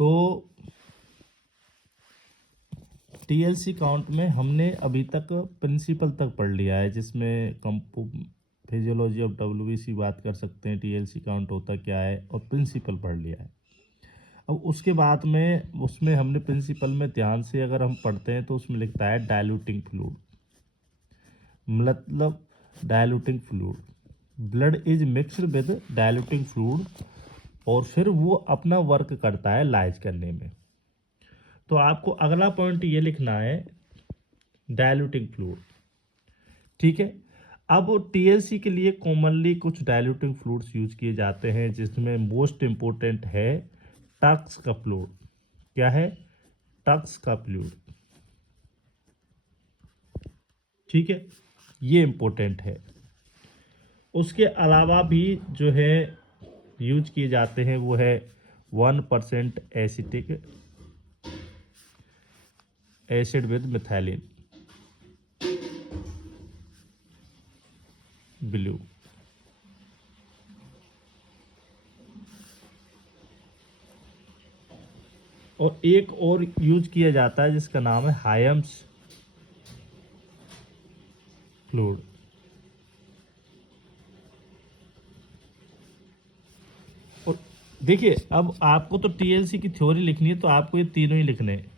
तो TLC count में हमने अभी तक प्रिंसिपल तक पढ़ लिया है, जिसमें कंपो फिजियोलॉजी ऑफ डब्ल्यूबीसी बात कर सकते हैं, टीएलसी काउंट होता क्या है, और प्रिंसिपल पढ़ लिया है। अब उसके बाद में उसमें हमने प्रिंसिपल में ध्यान से अगर हम पढ़ते हैं तो उसमें लिखता है डाइल्यूटिंग फ्लूइड, मतलब diluting fluid, blood is mixed with diluting fluid, और फिर वो अपना वर्क करता है लाइज करने में। तो आपको अगला पॉइंट ये लिखना है डाइल्यूटिंग फ्लूइड, ठीक है। अब टीएलसी के लिए कॉमनली कुछ डाइल्यूटिंग फ्लूइड्स यूज किए जाते हैं, जिसमें मोस्ट इम्पोर्टेंट है टक्स का फ्लूइड। क्या है? टक्स का फ्लूइड, ठीक है, ये इम्पोर्टेंट है। उसके अलावा भी जो है यूज किए जाते हैं वो है 1% acetic acid with methylene blue, और एक और यूज किया जाता है जिसका नाम है हायम्स फ्लूइड। और देखिए, अब आपको तो टीएलसी की थ्योरी लिखनी है, तो आपको ये तीनों ही लिखने हैं।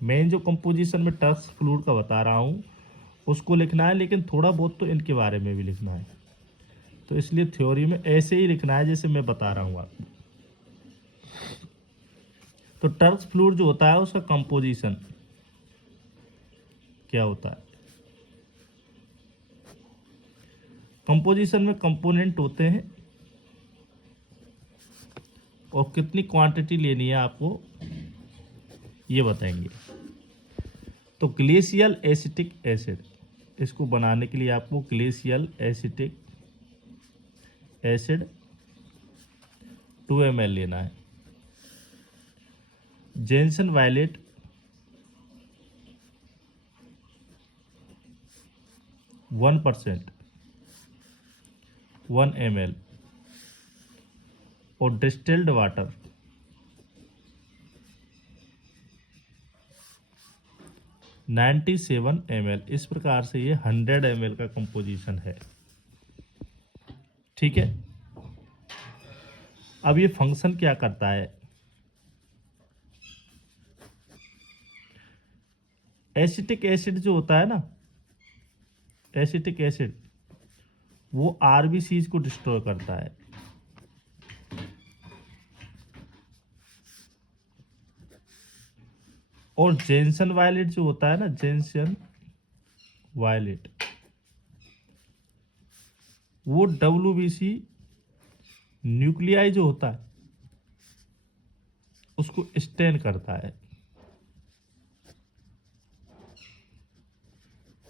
मेन जो कंपोजिशन में टक्स फ्लूइड का बता रहा हूँ उसको लिखना है, लेकिन थोड़ा बहुत तो इनके बारे में भी लिखना है। तो इसलिए थ्योरी में ऐसे ही लिखना है जैसे मैं बता रहा हूँ आपको। तो टर्क्स फ्लूइड जो होता है उसका कंपोजिशन क्या होता है? कंपोजिशन में कंपोनेंट होते हैं और कितनी क्वांटिटी लेनी है आपको ये बताएंगे। तो ग्लेशियल एसिटिक एसिड, इसको बनाने के लिए आपको ग्लेशियल एसिटिक एसिड 2 ml लेना है। जेंसन वायलेट 1% 1 ml, और डिस्टिल्ड वाटर 97 ml। इस प्रकार से ये 100 ml का कंपोजिशन है, ठीक है। अब ये फंक्शन क्या करता है? एसिटिक एसिड जो होता है ना, एसिटिक एसिड वो आरबीसीज को डिस्ट्रॉय करता है, और जेंसन वायलेट जो होता है ना, जेंसन वायलेट, वो डब्ल्यूबीसी न्यूक्लियाई जो होता है उसको स्टेन करता है।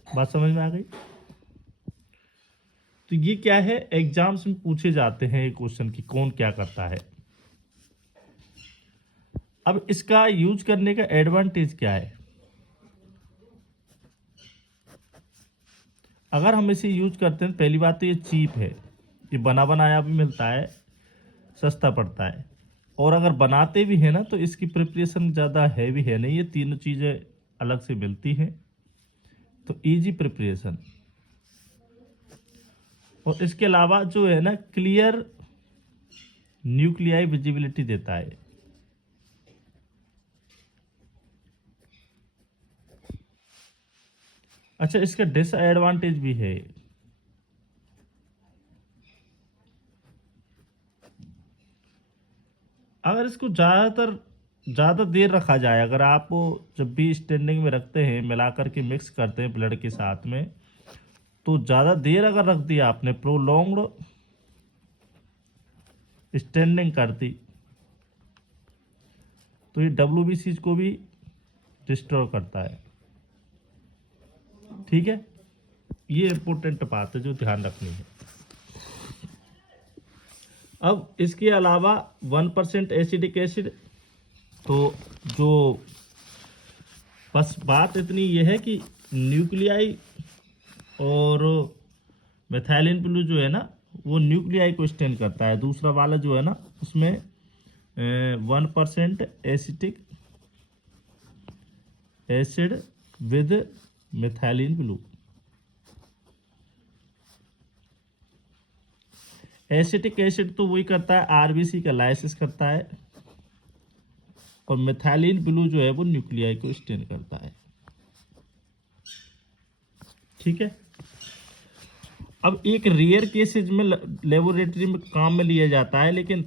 बात समझ में आ गई? तो ये क्या है, एग्जाम्स में पूछे जाते हैं ये क्वेश्चन कि कौन क्या करता है। अब इसका यूज करने का एडवांटेज क्या है? अगर हम इसे यूज करते हैं, पहली बात तो ये चीप है, ये बना बनाया भी मिलता है, सस्ता पड़ता है, और अगर बनाते भी हैं ना तो इसकी प्रिपरेशन ज़्यादा हैवी है नहीं, ये तीनों चीज़ें अलग से मिलती हैं, तो इजी प्रिपरेशन। और इसके अलावा जो है ना, क्लियर न्यूक्लियाई विजिबिलिटी देता है। अच्छा, इसका डिसएडवांटेज भी है। अगर इसको ज़्यादा देर रखा जाए, अगर आप जब भी स्टैंडिंग में रखते हैं, मिला करके मिक्स करते हैं ब्लड के साथ में, तो ज़्यादा देर अगर रख दिया आपने, प्रोलॉन्ग्ड स्टैंडिंग कर दी, तो ये डब्ल्यूबीसी को भी डिस्ट्रॉय करता है, ठीक है। ये इंपॉर्टेंट बात है जो ध्यान रखनी है। अब इसके अलावा 1% एसिडिक एसिड, तो जो बस बात इतनी ये है कि न्यूक्लियाई और मेथाइलिन ब्लू जो है ना वो न्यूक्लियाई को स्टेन करता है, दूसरा वाला जो है ना उसमें 1% acetic acid with methylene blue. Acetic acid तो वही करता है, आरबीसी का लाइसिस करता है, और मिथाइलिन ब्लू जो है वो न्यूक्लियाई को स्टेन करता है। ठीक है। अब एक रेयर केसेज में लेबोरेटरी में काम में लिया जाता है, लेकिन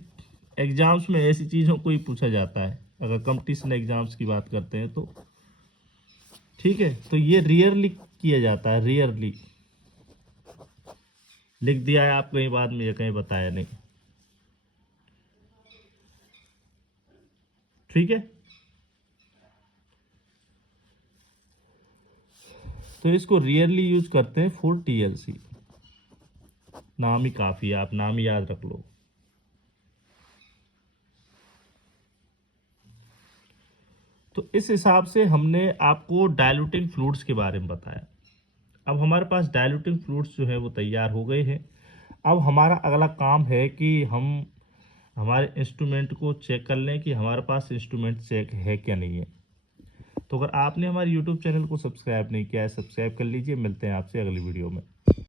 एग्जाम्स में ऐसी चीज़ों को ही पूछा जाता है अगर कंपटीशन एग्जाम्स की बात करते हैं तो। ठीक है, तो ये रेयरली किया जाता है, रेयरली लिख दिया है आप कहीं, बाद में ये कहीं बताया नहीं। ठीक है, तो इसको रेयरली यूज करते हैं फॉर टीएलसी। नाम ही काफ़ी है, आप नाम ही याद रख लो। तो इस हिसाब से हमने आपको डाइल्यूटिंग फ्लूइड्स के बारे में बताया। अब हमारे पास डाइल्यूटिंग फ्लूइड्स जो है वो तैयार हो गए हैं। अब हमारा अगला काम है कि हम हमारे इंस्ट्रूमेंट को चेक कर लें कि हमारे पास इंस्ट्रूमेंट चेक है क्या नहीं है। तो अगर आपने हमारे यूट्यूब चैनल को सब्सक्राइब नहीं किया है, सब्सक्राइब कर लीजिए। मिलते हैं आपसे अगली वीडियो में।